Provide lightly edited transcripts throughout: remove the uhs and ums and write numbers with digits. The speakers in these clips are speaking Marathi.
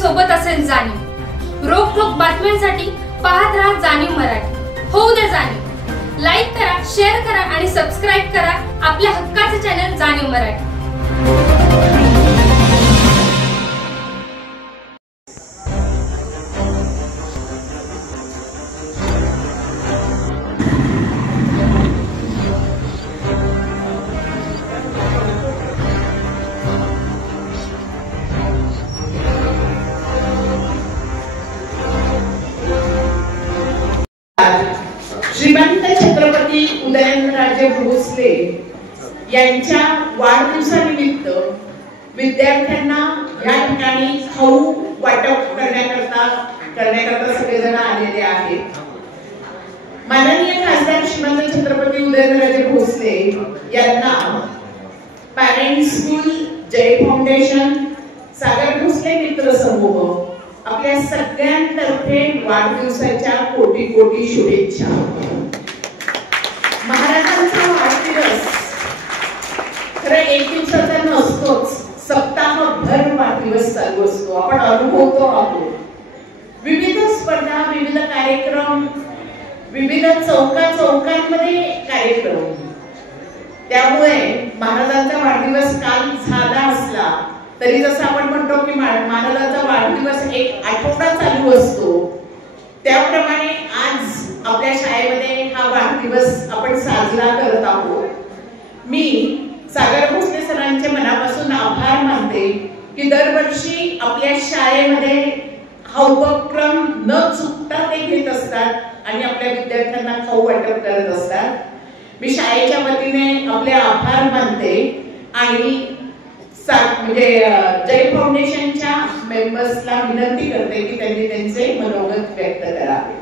सोबत असेल जाणीव। रोखोक बातम्यांसाठी पाहत राहा जाणीव मराठी। होऊ दे जाणीव। लाईक करा, शेअर करा आणि सबस्क्राईब करा आपल्या हक्काचे चॅनल जाणीव मराठी। श्रीमंत छत्रपती उदयनराजे भोसले यांच्या वाढदिवसानिमित्त विद्यार्थ्यांना या ठिकाणी खाऊ वाटप करण्याकरता सगळेजण आलेले आहेत। माननीय खासदार श्रीमंत छत्रपती उदयनराजे भोसले यांना पॅरेंट्स स्कूल, जय फाउंडेशन, सागर भोसले मित्र समूह आपल्या सगळ्यांतर्फे वाढदिवसाच्या कोटी कोटी शुभेच्छा। महाराजांचा वाढदिवस खरं एक दिवसाचा नसतोच, सप्ताहभर वाढदिवस चालू असतो। आपण अनुभवतो आहोत विविध स्पर्धा, विविध कार्यक्रम, विविध चौकांमध्ये कार्यक्रम। त्यामुळे महाराजांचा वाढदिवस काल झाला असला तरी जसं आपण म्हणतो की महाराजांचा वाढदिवस एक आठवडा चालू असतो, त्याप्रमाणे आज आपल्या शाळेमध्ये हा वाढदिवस आपण साजरा करत आहोत। मी सागर भोसले सरांचे मनापासून आभार मानते की दरवर्षी आपल्या शाळेमध्ये हा उपक्रम न चुकता ते घेत असतात आणि आपल्या विद्यार्थ्यांना खाऊ वाटप करत असतात। मी शाळेच्या वतीने आपले आभार मानते आणि म्हणजे जय फाउंडेशनच्या मेंबर्सला विनंती करते की त्यांनी त्यांचे मनोगत व्यक्त करावे।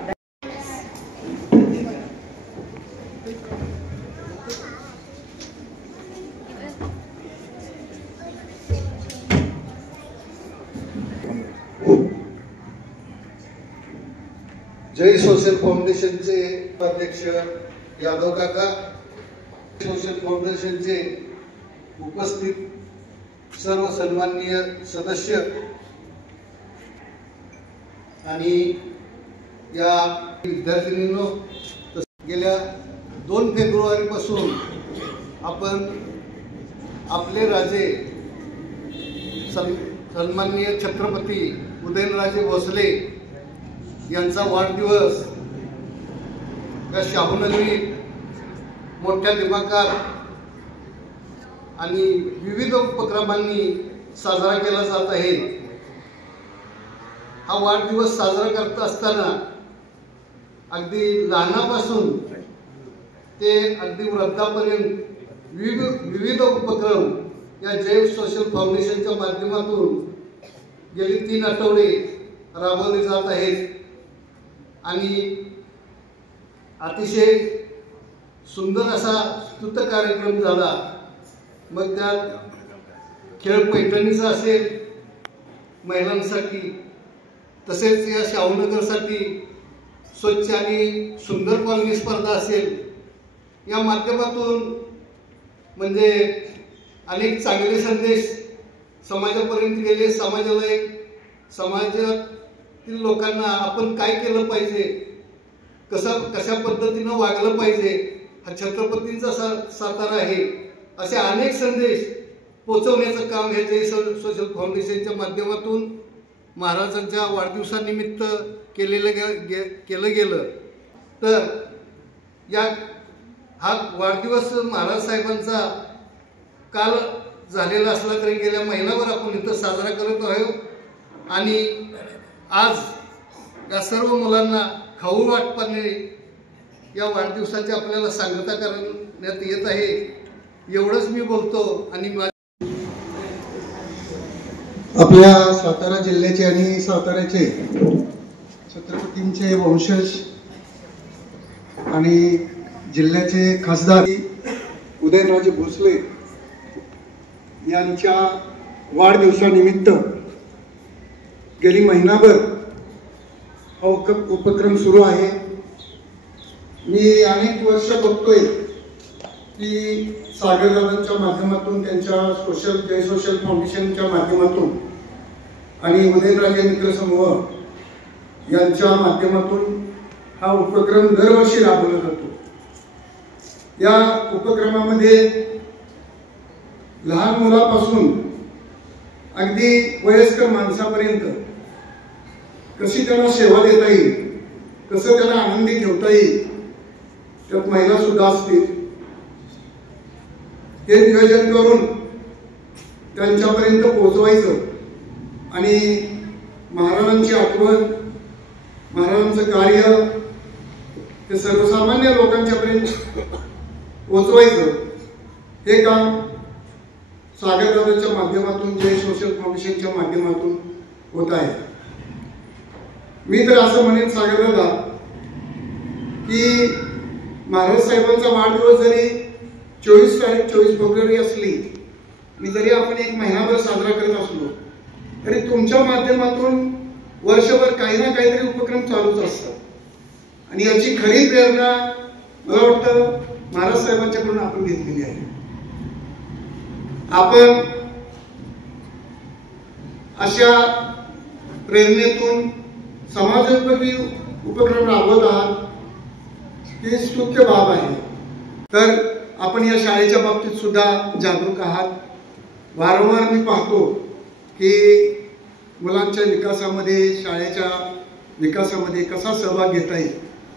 जय सोशल फाउंडेशनचे अध्यक्ष यादव काका, सोशल फाउंडेशनचे उपस्थित सर्व सन्माननीय सदस्य आणि या विद्यार्थिनींनो, गेल्या 2 फेब्रुवारीपासून आपण आपले राजे सन्माननीय छत्रपती उदयनराजे भोसले यांचा वाढदिवस या शाहूनगरीत मोठ्या दिमाखात आणि विविध उपक्रमांनी साजरा केला जात आहे। हा वाढदिवस साजरा करत असताना अगदी लहानापासून ते अगदी वृद्धापर्यंत विविध उपक्रम या जय सोशल फाउंडेशनच्या माध्यमातून गेली 3 आठवडे राबवले जात आहेत आणि अतिशय सुंदर असा स्तुत्य कार्यक्रम झाला। मग त्यात खेळ पैठणीचा असेल महिलांसाठी, तसेच या शाहूनगरसाठी स्वच्छ आणि सुंदर कॉलनी स्पर्धा असेल, या माध्यमातून म्हणजे अनेक चांगले संदेश समाजापर्यंत गेले। समाजाला समाजातील लोकांना आपण काय केलं पाहिजे, कशा पद्धतीनं वागलं पाहिजे, हा छत्रपतींचा सातारा आहे, असे अनेक संदेश पोहोचवण्याचं काम हे जय सोशल फाउंडेशनच्या माध्यमातून महाराजांच्या वाढदिवसानिमित्त केलं गेलं। तर हा वाढदिवस महाराज साहेबांचा काल झालेला असला तरी गेल्या महिनाभर आपण इथं साजरा करत आहोत आणि आज या सर्व मुलांना खाऊ वाटपाने या वाढदिवसाची आपल्याला सांगता करण्यात येत आहे। एवढंच मी बोलतो आणि आपल्या सातारा जिल्ह्याचे आणि साताऱ्याचे छत्रपतींचे वंशज आणि जिल्ह्याचे खासदार उदयनराजे भोसले यांच्या वाढदिवसानिमित्त गेली महिनाभर हा उपक्रम सुरू आहे। मी अनेक वर्ष बघतोय की सागरदादांच्या माध्यमातून, त्यांच्या जय सोशल फाउंडेशनच्या माध्यमातून आणि उदयनराजे मित्र समूह यांच्या माध्यमातून हा उपक्रम दरवर्षी राबवला जातो। या उपक्रमामध्ये लहान मुलापासून अगदी वयस्कर माणसापर्यंत कशी त्यांना सेवा देता येईल, कसं त्यांना आनंदी ठेवता येईल, त्यात महिला सुद्धा असतील, हे नियोजन करून त्यांच्यापर्यंत पोहोचवायचं आणि महाराजांची आठवण, महाराजांचं कार्य हे सर्वसामान्य लोकांच्यापर्यंत पोहोचवायचं, हे काम सागरदादाच्या माध्यमातून, जय सोशल फाउंडेशनच्या माध्यमातून होत आहे। मी तर असं म्हणेन सागरदादा की महाराज साहेबांचा वाढदिवस जरी 24 फेब्रुवारी असली आणि जरी आपण एक महिनाभर साजरा करत असलो तरी तुमच्या माध्यमातून वर्षभर काही ना काहीतरी उपक्रम चालूच असतात आणि याची खरी प्रेरणा मला वाटतं महाराज साहेबांच्याकडून आपण घेतलेली आहे। आपण अशा प्रेरणेतून समाजोपयोगी उपक्रम राबवत आहात, ही स्तुत्य बाब आहे। तर आपण या शाळेच्या बाबतीत सुद्धा जागरूक आहात। वारंवार मी पाहतो की मुलांच्या विकासामध्ये, शाळेच्या विकासामध्ये कसा सहभाग घेता येईल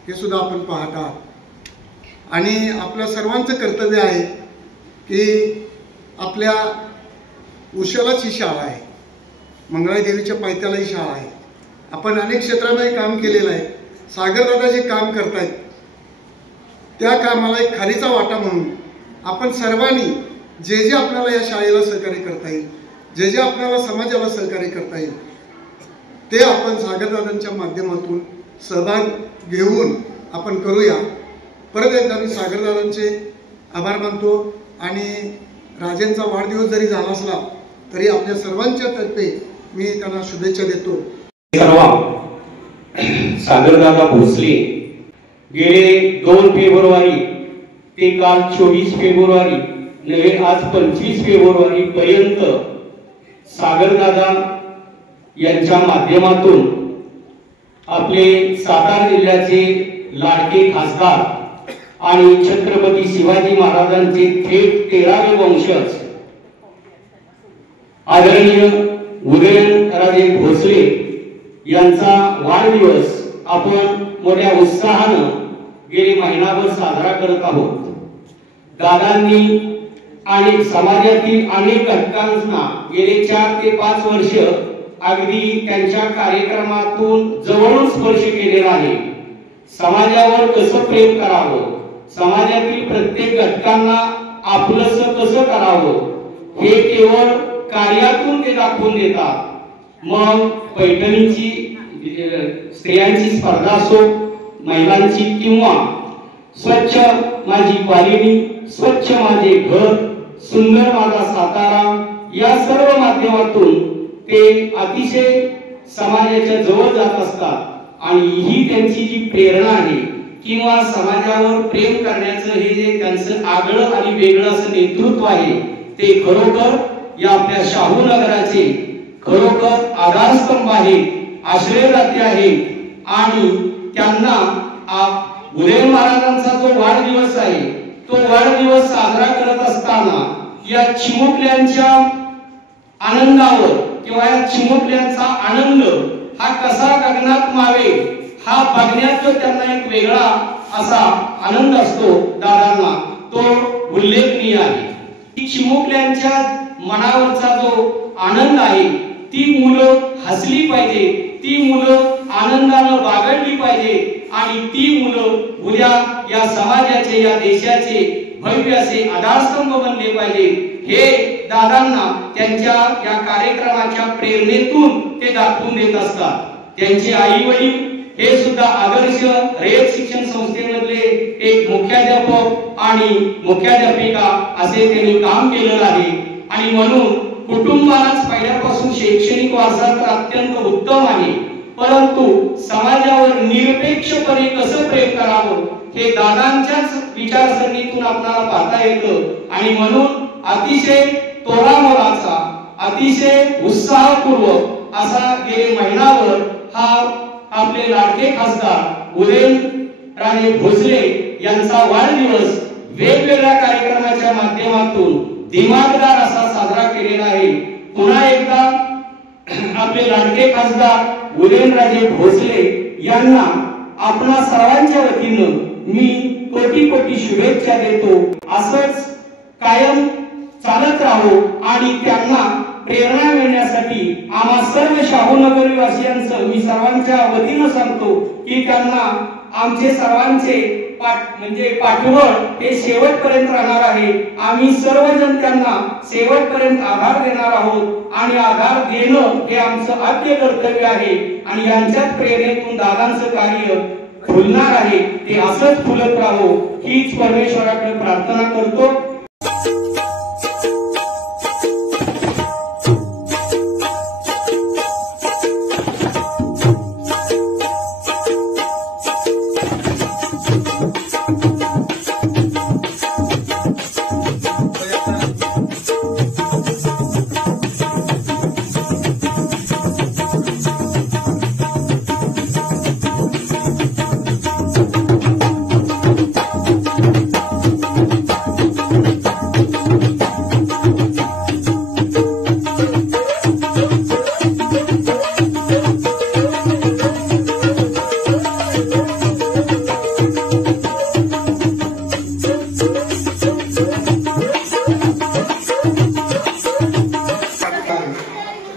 हे सुद्धा आपण पाहत आहात आणि आपल्या सर्वांचं कर्तव्य आहे की आपल्या उशालाच ही शाळा आहे, मंगळाई देवीच्या पायथ्याला ही शाळा आहे। आपण अनेक क्षेत्रामध्ये काम केलेलं आहे। सागरदादा जे काम करतायत त्या कामाला एक खारीचा वाटा म्हणून आपण सर्वांनी जे जे आपल्याला या शाळेला सहकार्य करता येईल, जे जे आपल्याला समाजाला सहकार्य करता येईल ते आपण सागरदादांच्या माध्यमातून सहभाग घेऊन आपण करूया। परत एकदा मी सागरदादांचे आभार मानतो आणि राजेंचा वाढदिवस जरी झाला असला तरी आपल्या सर्वांच्या तर्फे मी त्यांना शुभेच्छा देतो। सागरदादा भोसले गेले 2 फेब्रुवारी ते काल 24 फेब्रुवारी नव्हे आज 25 फेब्रुवारी पर्यंत सागरदादा यांच्या माध्यमातून आपले सातारा जिल्ह्याचे लाडके खासदार आणि छत्रपती शिवाजी महाराजांचे थेट 13वे वंशज आदरणीय उदयनराजे भोसले यांचा वाढदिवस आपण मोठ्या उत्साहानं गेली महिनाभर साजरा करत आहोत। दादांनी आणि समाजातील अनेक घटकांना गेले 4 ते 5 वर्ष अगदी त्यांच्या कार्यक्रमातून जवळून स्पर्श केलेला आहे। समाजावर कसं प्रेम करावं, समाजातील प्रत्येक घटकांना आपलंसं कसं करावं हे केवळ कार्यातून ते दाखवून देतात। मग पैठणीची स्त्रियांची स्पर्धा असो, महिलांची किंवा स्वच्छ माझी कॉलनी, स्वच्छ माझे घर, सुंदर माझा सातारा, या सर्व माध्यमातून ते अतिशय समाजाच्या जवळ जात असतात आणि ही त्यांची जी प्रेरणा आहे किंवा समाजावर प्रेम करण्याचं हे जे त्यांचं आगळं आणि वेगळं असं नेतृत्व आहे ते खरोखर या आपल्या शाहू नगराचे खरोखर आधारस्तंभ आहे, आश्रयदाते आहे। आणि त्यांना उदयन महाराजांचा जो वाढदिवस आहे तो वाढदिवस साजरा करत असताना या चिमुकल्यांच्या आनंदावर किंवा या चिमुकल्यांचा आनंद हा कसा गगनात मावे हा बघण्यात जो त्यांना एक वेगळा असा आनंद असतो दादांना, तो उल्लेखनीय आहे। चिमुकल्यांच्या मनावरचा जो आनंद आहे ती मुलं हसली पाहिजे, ती मुलं आनंदानं बागडली पाहिजे आणि ती मुलं उद्या या समाजाचे, या देशाचे भव्य असे आधारस्तंभ बनले पाहिजे हे दादांना त्यांच्या या कार्यक्रमाच्या प्रेरणेतून ते दाखवून देत असतात। त्यांचे आई वडील हे सुद्धा आदर्श रयत शिक्षण संस्थेमधले एक मुख्याध्यापक आणि मुख्याध्यापिका असे त्यांनी काम केलेलं आहे आणि म्हणून कुटुंबालाच पहिल्यापासून शैक्षणिक वारसा तर अत्यंत उत्तम आहे, परंतु समाजावर निरपेक्षपणे कसं प्रेम करावं हे दादांच्याच विचारसरणीतून आपल्याला पाहता येतं आणि म्हणून अतिशय तोरामोराचा, अतिशय उत्साहपूर्वक असा गेले महिनाभर हा आपले लाडके खासदार उदयनराजे भोसले यांचा वाढदिवस वेगवेगळ्या कार्यक्रमाच्या माध्यमातून दिमागदार असा साजरा केलेला आहे। पुन्हा एकदा आपले लाडके खासदार उदयनराजे भोसले यांना आपणा सर्वांच्या वतीनं मी कोटी कोटी शुभेच्छा देतो। असंच कायम चालत राहो आणि त्यांना प्रेरणा मिळण्यासाठी आम्हा सर्व शाहूनगरी वासियांचं मी सर्वांच्या वतीनं सांगतो की त्यांना आमचे सर्वांचे पाठबळ हे शेवटपर्यंत राहणार आहे। आम्ही सर्वजण त्यांना शेवटपर्यंत आधार देणार आहोत आणि आधार देणं हे आमचं आद्य कर्तव्य आहे आणि यांच्याच प्रेरणेतून दादांचं कार्य फुलणार आहे, ते असंच फुलत राहो हीच परमेश्वराकडे प्रार्थना करतो।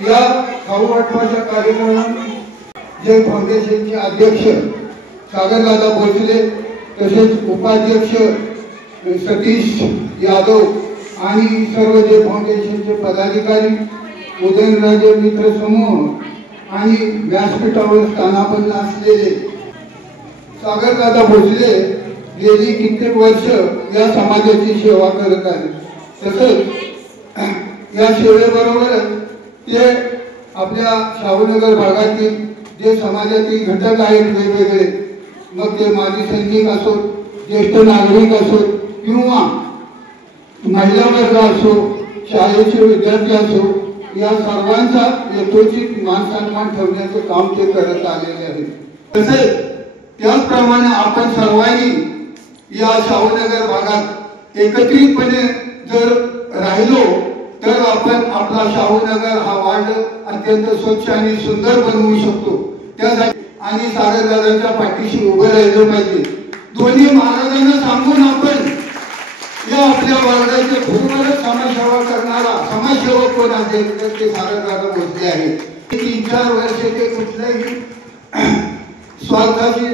या खाऊ वाटपाच्या कार्यक्रमात जे फाउंडेशनचे अध्यक्ष सागरदादा भोसले तसेच उपाध्यक्ष सतीश यादव आणि सर्व जे फाउंडेशनचे पदाधिकारी उदयनराजे मित्र समूह आणि व्यासपीठावर स्थानापन्न असलेले सागरदादा भोसले गेली कित्येक वर्ष या समाजाची सेवा करत आहेत। तसंच या सेवेबरोबर ते आपल्या शाहूनगर भागातील जे समाजातील घटक आहेत वेगवेगळे, मग ते माजी सैनिक असो, ज्येष्ठ नागरिक असो किंवा महिला वर्ग असो, शाळेचे विद्यार्थी असो, या सर्वांचा यथोचित मान सन्मान ठेवण्याचे काम ते करत आलेले आहे। तसेच त्याचप्रमाणे आपण सर्वांनी या शाहूनगर भागात एकत्रितपणे जर राहिलो तर आपण आपला शाहूनगर हा वार्ड अत्यंत स्वच्छ आणि सुंदर बनवू शकतो। त्यासाठी आणि सागरदादांच्या पाठीशी उभे राहिलो पाहिजे। दोन्ही महाराजांना सांगून आपण या आपल्या वार्डाचे भूगर्भ समाजसेवा करणारा समाजसेवक कोण असेल तर ते सागरदादा भोसले आहे। 3-4 वर्ष ते कुठल्याही स्वार्थाची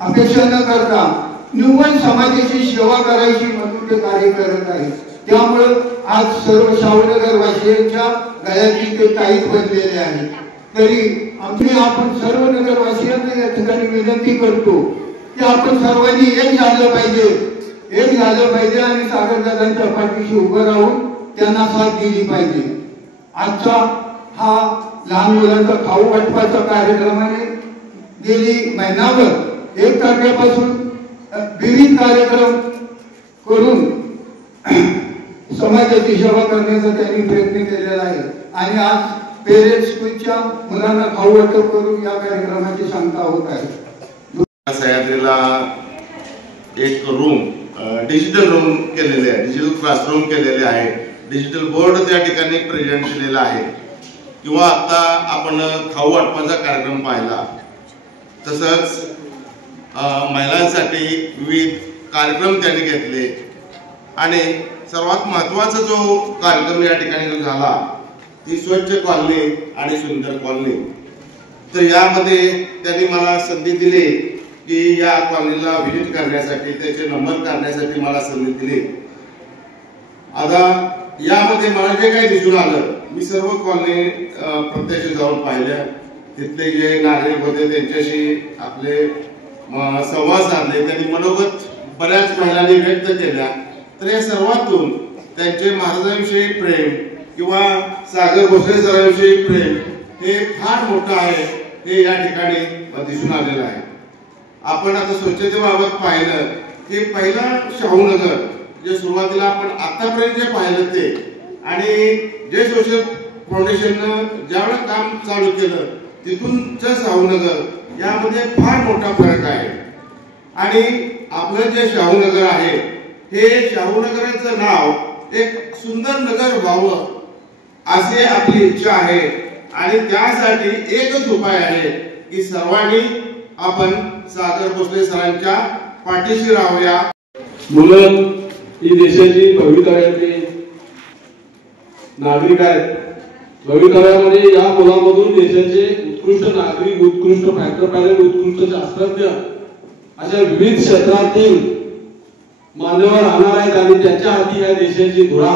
अपेक्षा न करता निव्वळ समाजाची सेवा करायची म्हणून ते कार्य करत आहे। त्यामुळे आज सर्व शाहूनगर वासियांच्या गळ्याची ते ताईत बनलेले आहे। तरी आपण सर्व नगरवासियांना या ठिकाणी विनंती करतो की आपण सर्वांनी एक झालं पाहिजे आणि सागरदादांच्या पाठीशी उभं राहून त्यांना साथ दिली पाहिजे। आजचा हा लहान मुलांचा खाऊ वाटपाचा कार्यक्रमाने गेली महिनाभर 1 तारखेपासून विविध कार्यक्रम करून समाजाची सेवा करण्याचा त्यांनी प्रयत्न केलेला आहे आणि आज पेरेंट्स स्कूलच्या मुलांना खाऊ वाटप करून या कार्यक्रमाची सांगता होत आहे। सह्याद्रीला एक रूम डिजिटल रूम केलेले आहे, डिजिटल क्लासरूम केलेले आहे, डिजिटल बोर्ड त्या ठिकाणी प्रेझेंट केलेला आहे। किंवा आता आपण खाऊ वाटपाचा कार्यक्रम पाहिला, तसंच महिलांसाठी विविध कार्यक्रम त्यांनी घेतले आणि सर्वात महत्त्वाचा जो कार्यक्रम या ठिकाणी झाला ती स्वच्छ कॉलनी आणि सुंदर कॉलनी। तर यामध्ये त्यांनी मला संधी दिली की या कॉलनीला व्हिजिट करण्यासाठी, त्याचे नंबर काढण्यासाठी मला संधी दिली। आता यामध्ये मला जे काही दिसून आलं, मी सर्व कॉलनी प्रत्यक्ष जाऊन पाहिल्या, तिथले जे नागरिक होते त्यांच्याशी आपले संवाद साधले, त्यांनी मनोगत बऱ्याच महिलांनी व्यक्त केल्या। तर या सर्वातून त्यांचे महाराजांविषयी प्रेम किंवा सागर भोसले सरांविषयी प्रेम हे फार मोठं आहे, हे या ठिकाणी दिसून आलेलं आहे। आपण आता स्वच्छतेबाबत पाहिलं की पहिला शाहूनगर जे सुरुवातीला आपण आतापर्यंत जे पाहिलं ते आणि जे सोशल फाउंडेशननं ज्यावेळेला काम चालू केलं तिथूनचं शाहूनगर यामध्ये फार मोठा फरक आहे. आणि आपलं जे शाहूनगर आहे हे शाहूनगराचं नाव एक सुंदर नगर व्हावं असे आपली इच्छा आहे. आणि त्यासाठी एकच उपाय आहे की सर्वांनी आपण सागर भोसले सरांच्या पाठीशी राहूया. मुलं ही देशाची भवितव्यातली नागरिक आहेत. भवितव्यामध्ये या मुलांमधून देशाचे उत्कृष्ट नागरिक, उत्कृष्ट फायटर पायलट, उत्कृष्ट शास्त्रज्ञ अशा विविध क्षेत्रातील मान्यवर राहणार आहेत आणि त्यांच्या हाती या देशाची धुरा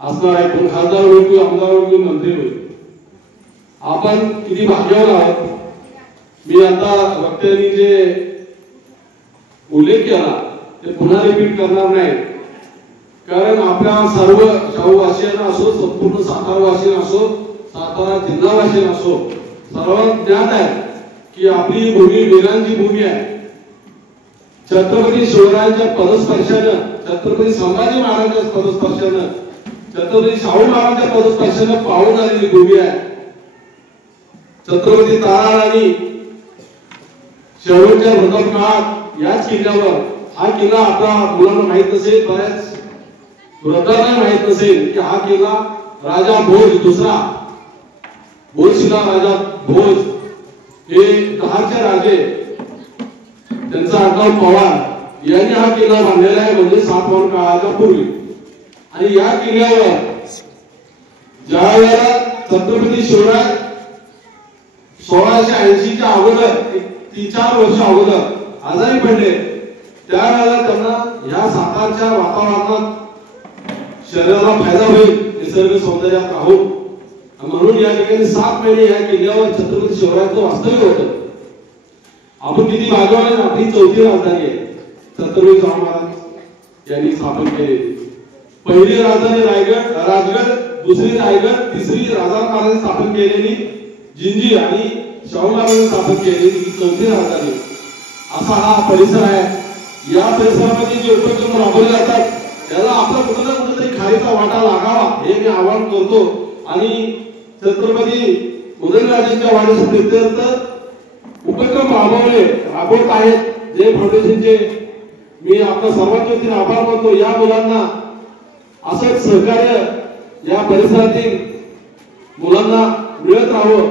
असणार आहे. कोण खासदार होईल, कोण आमदार होईल, कोण मंत्री होईल. आपण किती भाग्यवान आहोत. मी आता वक्त्यांनी जे उल्लेख केला ते पुन्हा रिपीट करणार नाही, कारण आपल्या सर्व शाहूवासियांना असो, संपूर्ण सातारावासियांना असो, सातारा जिल्हावासियांना असो सर्वांना ज्ञात आहे की आपली भूमी वीरांची भूमी आहे. छत्रपती शिवरायांच्या पदस्पर्शानं, छत्रपती संभाजी महाराजांच्या पदस्पर्शानं, छत्रपती शाहू महाराजांच्या पदस्पर्शानं पावून आलेली भूमी आहे. छत्रपती ताराराणी शेवटच्या प्रथम काळात याच किल्ल्यावर, हा किल्ला आपला मुलांना माहित नसेल, बऱ्याच वृद्धांना माहित नसेल की हा किल्ला राजा भोज दुसरा, भोजशिला राजा भोज हे दहाचे राजे, त्यांचा आडनाव पवार यांनी हा किल्ला बांधलेला आहे, म्हणजे सातवाहन काळाच्या पूर्वी. आणि या किल्ल्यावर ज्या वेळेला छत्रपती शिवराय 1680 च्या अगोदर 3-4 वर्ष अगोदर आजारी पडले, त्यावेळेला त्यांना या सातारच्या वातावरणात शरीराला फायदा होईल निसर्ग सौंदर्यात राहून, म्हणून या ठिकाणी 7 महिने या किल्ल्यावर छत्रपती शिवरायांचं वास्तव्य होतं. आपण किती भाग्यवान आहे. आपली 4थी राजधानी आहे छत्रपती शाहू महाराज यांनी स्थापन केलेली. पहिली राजधानी राजगड, दुसरी रायगड, तिसरी राजा महाराजांनी स्थापन केलेली जिंजी आणि शाहू महाराजांनी स्थापन केलेली 4थी राजधानी. असा हा परिसर आहे. या परिसरामध्ये जे उपक्रम राबवले जातात त्याला आपला कुठं ना कुठेतरी खारीचा वाटा लागावा हे मी आवाहन करतो. आणि छत्रपती उदयनराजेंच्या वाढीसाठी उपक्रम राबवत आहेत जे फाउंडेशनचे मी आपल्या सर्वांच्या वतीने आभार मानतो. या मुलांना असंच सहकार्य या परिसरातील मुलांना मिळत राहावं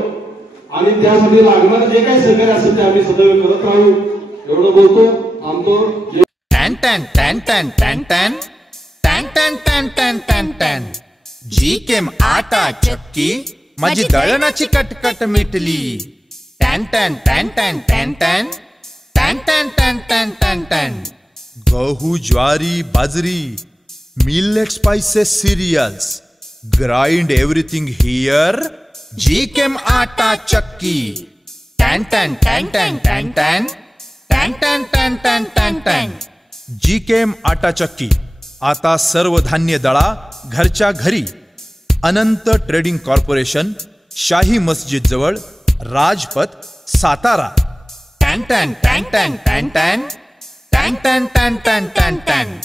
आणि त्यासाठी लागणारे जे काही सहकार्य असेल ते आम्ही सदैव करत राहू एवढं बोलतो. थांबतो. टॅन टॅन टॅन टॅन टॅन टॅन टॅन टॅन टॅन टॅन टॅन टॅन जी केम आटा चक्की माझी दळणाची कटकट मिटली. टॅन टॅन टॅन टॅन टॅन टॅन टॅन टॅन टॅन टॅन टॅन टॅन गहू, ज्वारी, बाजरी, millet, spices, cereals, grind everything here. G Chem आटा चक्की. टॅन टॅन टॅन टॅन टॅन टॅन टॅन टॅन टॅन टॅन टॅन टॅन जी केम आटा चक्की आता सर्व धान्य दळा घरच्या घरी. अनंत ट्रेडिंग कॉर्पोरेशन, शाही मस्जिद जवळ, राजपथ, सातारा. टॅन टॅन टॅन टॅन टॅन टॅन टॅन टॅन टॅन टॅन टॅन टॅन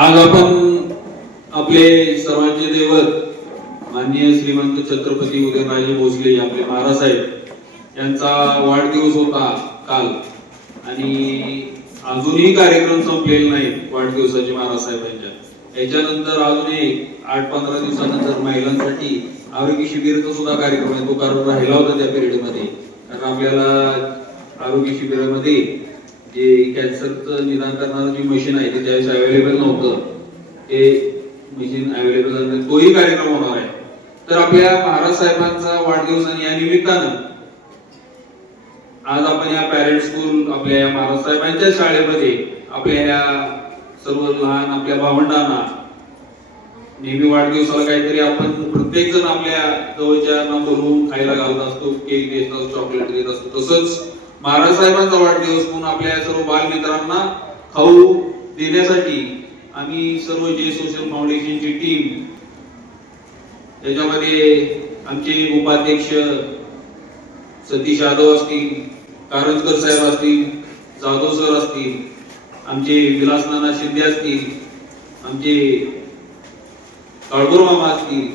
आज आपण आपले सर्वांचे दैवत माननीय श्रीमंत छत्रपती उदयनराजे भोसले आपले महाराज साहेब यांचा वाढदिवस होता काल आणि अजूनही कार्यक्रम संपलेले नाही वाढदिवसाचे महाराज साहेबांच्या. याच्यानंतर अजूनही 8-15 दिवसानंतर महिलांसाठी आरोग्य शिबिराचा सुद्धा कार्यक्रम आहे. तो कारण राहिला होता त्या पिरियड मध्ये, कारण आपल्याला आरोग्य शिबिरामध्ये जे कॅन्सरचं निदान करणारं जी मशीन आहे ते त्यावेळेस अवेलेबल नव्हतं. ते मशीन अवेलेबल झालं, तोही कार्यक्रम होणार आहे. तर आपल्या महाराज साहेबांचा वाढदिवस आणि या निमित्तानं आज आपण या पॅरेंट स्कूल आपल्या या महाराज साहेबांच्या शाळेमध्ये आपल्या या सर्व लहान आपल्या भावंडांना नेहमी वाढदिवसाला काहीतरी आपण प्रत्येक जण आपल्या जवळच्या बोलवून खायला घालत असतो, केक देत असतो, चॉकलेट देत असतो. तसंच महाराज साहेबांचा वाढदिवस म्हणून आपल्या सर्व बालमित्रांना खाऊ देण्यासाठी आम्ही सर्व जे सोशल फाउंडेशनची टीम, त्याच्यामध्ये आमचे उपाध्यक्ष सतीश यादव असतील, कारंजकर साहेब असतील, जाधव सर असतील, आमचे विलास नाना शिंदे असतील, आमचे काळभोर मामा असतील,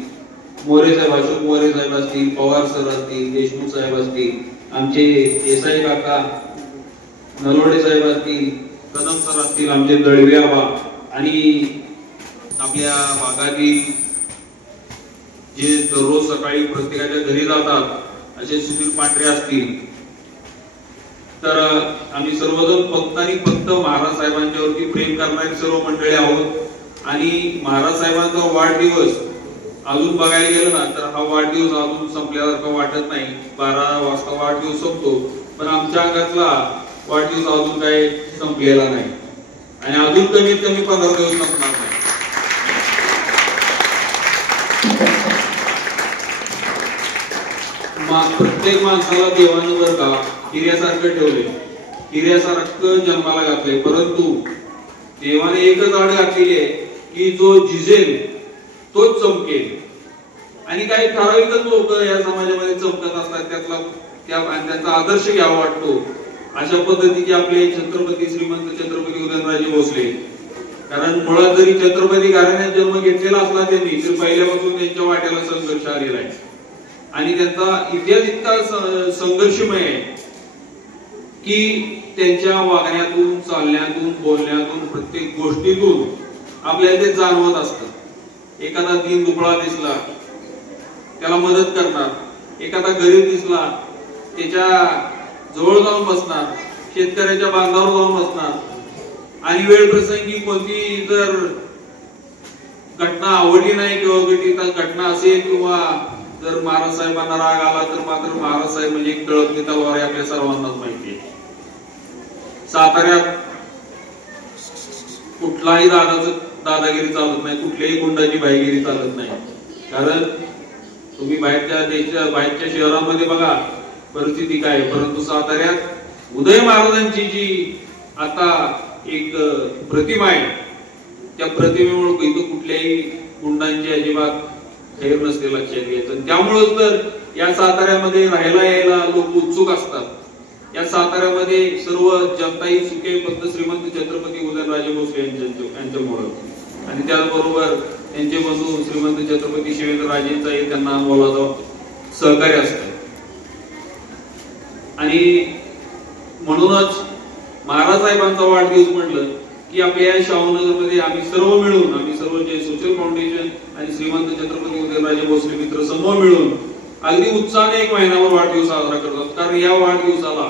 मोरे साहेब, अशोक मोरे साहेब असतील, पवार सर असतील, देशमुख साहेब असतील, आमचे देसाई काका, नलवडे साहेब असतील, कदम सर असतील, आमचे दळवे आबा आणि आपल्या भागातील जे दररोज सकाळी प्रत्येकाच्या घरी जातात असे सुधीर पांढरे असतील. तर आम्ही सर्वजण फक्त आणि फक्त महाराज साहेबांच्यावरती प्रेम करणारी सर्व मंडळी आहोत आणि महाराज साहेबांचा वाढदिवस अजून बघायला गेलं ना तर हा वाढदिवस अजून संपल्यासारखं वाटत नाही. 12 वाजता वाढदिवस संपतो, पण आमच्या अंगातला वाढदिवस अजून काही संपलेला नाही आणि अजून कमीत कमी 15 दिवस संपणार नाही. प्रत्येक माणसाला देवानं बरं का हिऱ्यासारखं ठेवले, हिऱ्यासारखं जन्माला घातले, परंतु देवाने एकच आड घातलेली आहे की जो झिजेल तोच चमकेल. आणि काही ठराविकच लोक या समाजामध्ये चमकत असतात, त्यांचा आदर्श घ्यावा वाटतो. अशा पद्धतीचे आपले छत्रपती श्रीमंत छत्रपती उदयनराजे भोसले, कारण मुळात जरी छत्रपती घराण्यात जन्म घेतलेला असला त्यांनी, तर पहिल्यापासून त्यांच्या वाट्याला संघर्ष आलेला आहे आणि त्यांचा इतिहास इतका संघर्षमय आहे की त्यांच्या वागण्यातून, चालण्यातून, बोलण्यातून, प्रत्येक गोष्टीतून आपल्याला ते जाणवत असतं. एखादा दीन दुबळा दिसला त्याला मदत करणार, एखादा गरीब दिसला त्याच्या जवळ जाऊन बसणार, शेतकऱ्याच्या बांधावर जाऊन बसणार आणि वेळ प्रसंगी कोणती जर घटना आवडली नाही किंवा घटना असेल किंवा जर महाराज साहेबांना राग आला तर मात्र महाराज साहेब म्हणजे एक तळपती तलवार आहे, आपल्या सर्वांनाच माहिती आहे. साताऱ्यात कुठलाही दादागिरी चालत नाही, कुठल्याही गुंडाची भाईगिरी चालत नाही. कारण तुम्ही बाहेरच्या शहरांमध्ये बघा परिस्थिती काय, परंतु साताऱ्यात उदय महाराजांची जी आता एक प्रतिमा आहे त्या प्रतिमेमुळे इथं कुठल्याही गुंडांची अजिबात खैर नसते, लक्षात घ्यायचं. त्यामुळेच तर या साताऱ्यामध्ये राहायला यायला लोक उत्सुक असतात. या साताऱ्यामध्ये सर्व जनताही सुखे फक्त श्रीमंत छत्रपती उदयनराजे भोसले यांच्यामुळे आणि त्याचबरोबर त्यांचे बंधू श्रीमंत छत्रपती शिवेंद्रराजेंचाही त्यांना मोलाचा सहकार्य असतं. आणि म्हणूनच महाराज साहेबांचा वाढदिवस म्हटलं की आपल्या या शाहूनगरमध्ये आम्ही सर्व जे सोशल फाउंडेशन आणि श्रीमंत छत्रपती उदयनराजे भोसले मित्र समूह मिळून अगदी उत्साहाने एक महिनाभर वाढदिवस साजरा करतात. कारण या वाढदिवसाला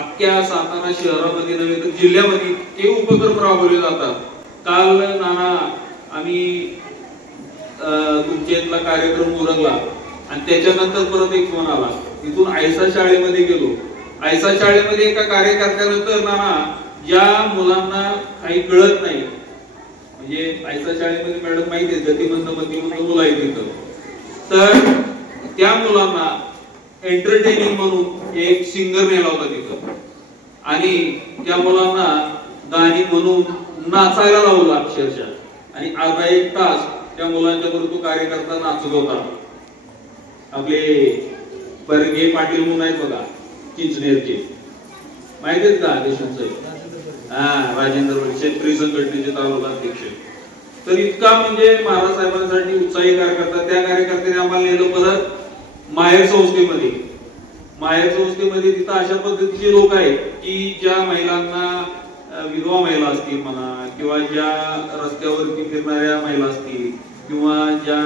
अख्ख्या सातारा शहरामध्ये नव्हे तर जिल्ह्यामध्ये ते उपक्रम राबवले जातात. काल नाना आम्ही तुमच्या इथला कार्यक्रम उरकला आणि त्याच्यानंतर परत एक फोन आला, तिथून आयसा शाळेमध्ये गेलो. आयसा शाळेमध्ये एका कार्यकर्त्यानंतर नाना ज्या मुलांना काही कळत नाही, म्हणजे आयसा शाळेमध्ये मॅडम माहिती आहे गतिमंद मतिमंद मुलं आहेत तिथं, तर त्या मुलांना एंटरटेनिंग म्हणून एक सिंगर नेला होता तिथं आणि त्या मुलांना गाणी म्हणून नाचायला लावलं अक्षरशः आणि अर्धा एक तास त्या मुलांच्या बरोबर तो कार्यकर्ता नाचत होता. आपले परगे पाटील म्हणून आहेत बघा चिंचनेरचे, माहिती आहेत का देशमुख साहेब, राजेंद्र शेतकरी संघटनेचे तालुका अध्यक्ष. तर इतका म्हणजे महाराज साहेबांसाठी उत्साही कार्यकर्ता, त्या कार्यकर्त्याने आम्हाला नेलं परत माहेर संस्थेमध्ये तिथं अशा पद्धतीचे लोक आहेत की ज्या महिलांना, विधवा महिला असतील म्हणा किंवा ज्या रस्त्यावरती फिरणाऱ्या महिला असतील किंवा ज्या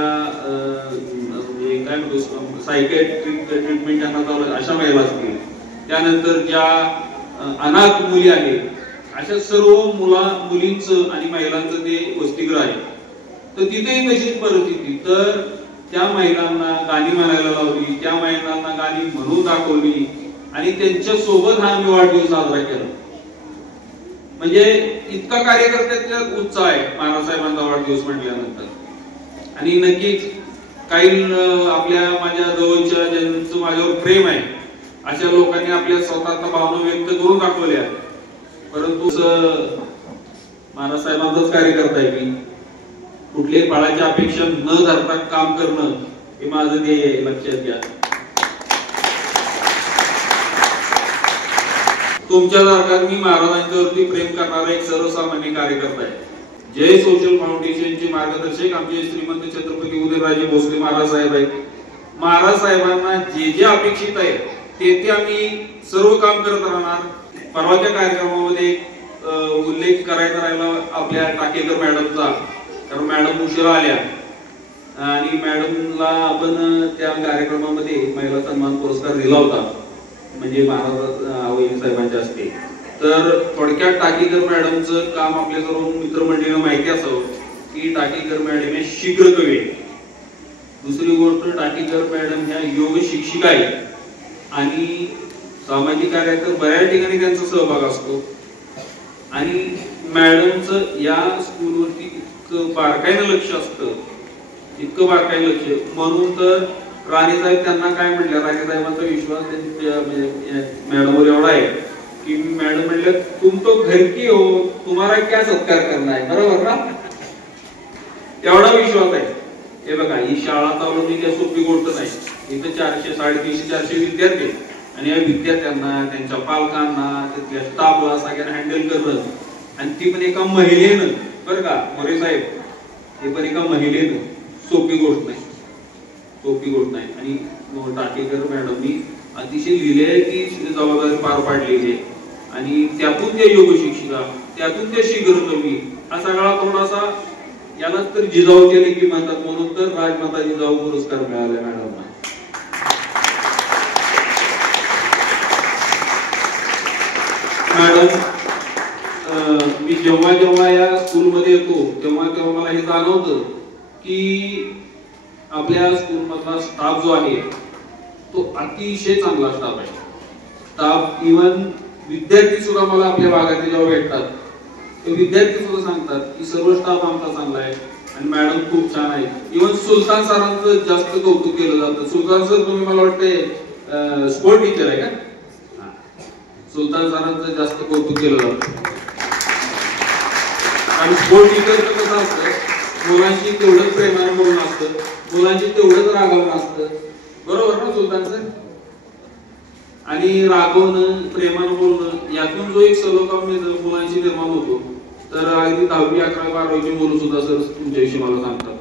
काय म्हणतो सायकॅट्रिक ट्रीटमेंट त्यांना चालू अशा महिला असतील, त्यानंतर ज्या अनाथ मुली आहेत, अशा सर्व मुलींचं आणि महिलांचं ते वसतिगृह आहे. तर तिथेही तशीच परिस्थिती. तर त्या महिलांना गाणी म्हणायला लावली, त्या महिलांना गाणी म्हणून दाखवली आणि त्यांच्या सोबत हा आम्ही वाढदिवस साजरा केला. म्हणजे इतका कार्यकर्त्याचा उत्साह आहे महाराज साहेबांचा वाढदिवस म्हटल्यानंतर. आणि नक्कीच काही आपल्या माझ्या जवळच्या ज्यांचं माझ्यावर प्रेम आहे अशा लोकांनी आपल्या स्वतःच्या भावना व्यक्त करून दाखवल्या. परंतु महाराज साहेबांचाच कार्यकर्ता आहे मी. कुठल्याही फळाची अपेक्षा न धरता काम करणं हे माझं ध्येय आहे, लक्षात घ्या. तुमच्यासारखा मी महाराजांच्यावरती प्रेम करणारा एक सर्वसामान्य कार्यकर्ता आहे. जय सोशल फाउंडेशनचे मार्गदर्शक आमचे श्रीमंत छत्रपती उदयनराजे भोसले महाराज साहेब आहेत. महाराज साहेबांना जे जे अपेक्षित आहे ते आम्ही सर्व काम करत राहणार. परवाच्या कार्यक्रमामध्ये उल्लेख करायचा राहिला आपल्या टाकेकर मॅडमचा, कारण मॅडम उशिरा आल्या आणि मॅडमला आपण त्या कार्यक्रमामध्ये महिला सन्मान पुरस्कार दिला होता, म्हणजे महाराज साहेबांच्या हस्ते. तर थोडक्यात टाकेकर मॅडमचं काम आपल्या सर्व मित्रमंडळींना माहिती असावं की टाकेकर मॅडम हे शीघ्र कवी. दुसरी गोष्ट, टाकेकर मॅडम ह्या योग शिक्षिका आहे आणि सामाजिक कार्यात बऱ्याच ठिकाणी त्यांचा सहभाग असतो. आणि मॅडमचं या स्कूलवरती इतकं बारकाईनं लक्ष असतं, इतकं बारकाईनं लक्ष. म्हणून तर राणीसाहेब त्यांना काय म्हणल्या, राणीसाहेबांचा विश्वास त्यांच्या मॅडमवर एवढा आहे की मॅडम म्हणल्या तुम तो घर की हो, तुम्हाला क्या सत्कार करना है, बरोबर ना, एवढा विश्वास आहे. हे बघा, ही शाळा चालवणे काही सोपी गोष्ट नाही. इथं 400, 350, 400 विद्यार्थी आणि या विद्यार्थ्यांना, त्यांच्या पालकांना, तिथल्या स्टाफला सगळ्यांना हँडल करणं, आणि ती पण एका महिलेनं, बरं का मोरे साहेब, ते पण एका महिलेनं सोपी गोष्ट नाही, सोपी गोष्ट नाही. आणि टाकेकर मॅडमनी अतिशय लिहिले ती जबाबदारी पार पाडलेली आहे. आणि त्यातून त्या योग शिक्षिका, त्यातून त्या शीघ्र कवी, हा सगळा थोडासा याला तर जिजाऊ केले की म्हणतात, म्हणून तर राजमाता जिजाऊ पुरस्कार मिळाला मॅडमना. मॅडम, मी जेव्हा जेव्हा या स्कूलमध्ये येतो तेव्हा तेव्हा मला हे जाणवतं की आपल्या स्कूल मधला स्टाफ जो आहे तो अतिशय चांगला स्टाफ आहे. स्टाफ, इव्हन विद्यार्थी सुद्धा मला आपल्या भागात जेव्हा भेटतात ते विद्यार्थी सुद्धा सांगतात की सर्व स्टाफ आमचा चांगला आहे आणि मॅडम खूप छान आहे. इव्हन सुलतान सरांचं जास्त कौतुक केलं जातं. सुलतान सर, तुम्ही मला वाटते स्पोर्ट टीचर आहे का? सुलतान सरांचं जास्त कौतुक केलं जातं. आणि स्पोर्ट टीचरचं कसं असतं, मुलांची तेवढंच प्रेमानं बोलणं असतं, मुलांची तेवढंच रागवणं असतं, बरोबर ना सुलतान सर? आणि रागवणं, प्रेमानं बोलणं, यातून जो एक सलोखा मुलांशी निर्माण होतो, तर अगदी 10वी, 11वी, 12वीची मुलं सुद्धा सर तुमच्याविषयी मला सांगतात.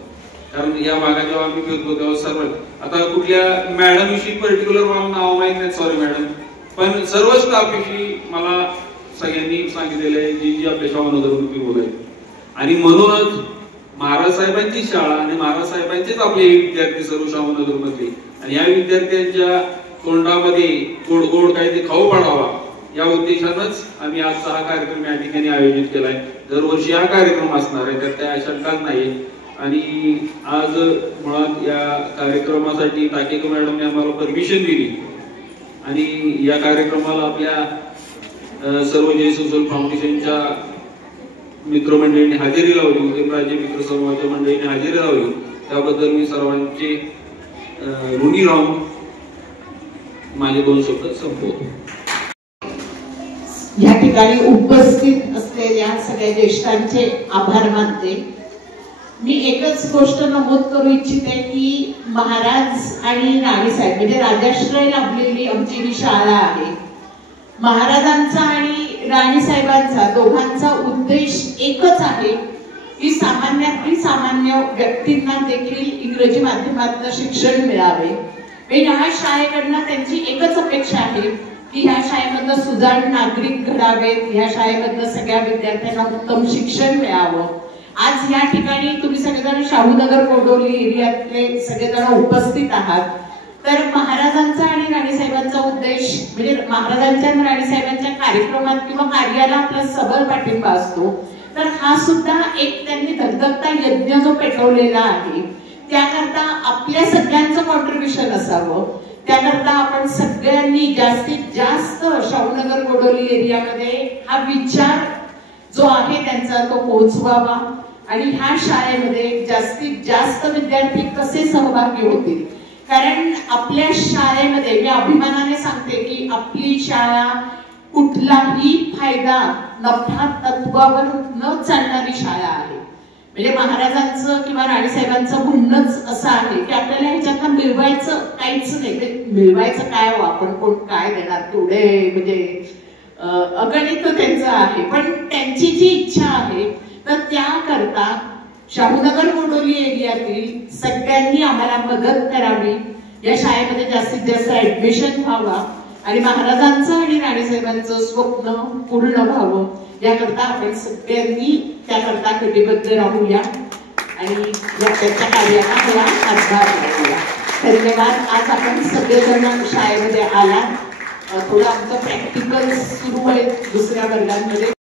कारण या भागात जेव्हा आम्ही फिरतो तेव्हा सर्व, आता कुठल्या मॅडम विषयी पर्टिक्युलर मला नाव माहित नाही, सॉरी मॅडम, पण सर्व स्टाफ विषयी मला सगळ्यांनी सांगितलेलं आहे जी जी आपल्या शाहूनगरवरती बोलायची. आणि म्हणूनच महाराज साहेबांची शाळा आणि महाराज साहेबांचेच आपले विद्यार्थी सर्व शाहूनगर मधले, आणि या विद्यार्थ्यांच्या तोंडामध्ये गोड गोड काही ते खाऊ पाडावा या उद्देशानंच आम्ही आजचा हा कार्यक्रम या ठिकाणी आयोजित केलाय. दरवर्षी हा कार्यक्रम असणार आहे, त्यात काही शंकाच नाही. आणि आज मुळात या कार्यक्रमासाठी टाकेकर मॅडमने आम्हाला परमिशन दिली आणि या कार्यक्रमाला आपल्या सर्व जय सोशल फाउंडेशनच्या मित्रमंडळींनी हजेरी लावली, उदयनराजे मित्र समूहाच्या मंडळींनी हजेरी लावली. त्याबद्दल मी सर्वांचे ऋणी राहून माझे 2 शब्द संपवतो. या ठिकाणी उपस्थित असलेल्या सगळ्या ज्येष्ठांचे आभार मानते. मी एकच गोष्ट नमूद करू इच्छिते की महाराज आणि राणीसाहेब म्हणजे राजाश्रय लाभलेली आमची ही शाळा आहे. महाराजांचा आणि राणीसाहेबांचा दोघांचा उद्देश एकच आहे की सामान्यातील सामान्य व्यक्तींना देखील इंग्रजी माध्यमातून शिक्षण मिळावे. ह्या शाळेकडनं त्यांची एकच अपेक्षा आहे की ह्या शाळेमधनं सुजाण नागरिक घडावेत, ह्या महाविद्यालयामध्ये सगळ्या विद्यार्थ्यांना उत्तम शिक्षण मिळावं. आज या ठिकाणी तुम्ही सगळेजण शाहूनगर कोडोली एरियातले सगळेजण उपस्थित आहात. तर महाराजांचा आणि राणीसाहेबांचा उद्देश म्हणजे महाराजांच्या आणि राणीसाहेबांच्या कार्यक्रमात किंवा कार्याला आपला सबल पाठिंबा असतो. तर हा सुद्धा एक त्यांनी धगधगता यज्ञ जो पेटवलेला आहे त्याकरता आपल्या सगळ्यांचं कॉन्ट्रीब्युशन असावं. त्याकरता आपण सगळ्यांनी जास्तीत जास्त शाहूनगर कोडोली एरियामध्ये हा विचार जो आहे त्यांचा तो पोहोचवावा. आणि ह्या शाळेमध्ये जास्तीत जास्त विद्यार्थी कसे सहभागी होतील. कारण आपल्या शाळेमध्ये मी अभिमानाने सांगते की आपली शाळा कुठलाही फायदा नफा तत्वावर न चालणारी शाळा आहे. म्हणजे महाराजांचं किंवा राणीसाहेबांचं म्हणणंच असं आहे की आपल्याला ह्याच्यात मिळवायचं काहीच नाही. ते मिळवायचं काय हो, आपण कोण काय देणार, तेवढे म्हणजे अगणित त्यांचं आहे. पण त्यांची जी इच्छा आहे तर त्याकरता शाहूनगर कोडोली एरियातील सगळ्यांनी आम्हाला मदत करावी, या शाळेमध्ये जास्तीत जास्त ऍडमिशन व्हावा आणि महाराजांचं आणि राणीसाहेबांचं स्वप्न पूर्ण व्हावं याकरता आपण सगळ्यांनी त्याकरता कटिबद्ध राहूया आणि त्याच्या कार्याला मला हातभार लागूया. धन्यवाद. आज आपण सगळेजण शाळेमध्ये आला. थोडं आमचं प्रॅक्टिकल सुरू आहे दुसऱ्या वर्गांमध्ये.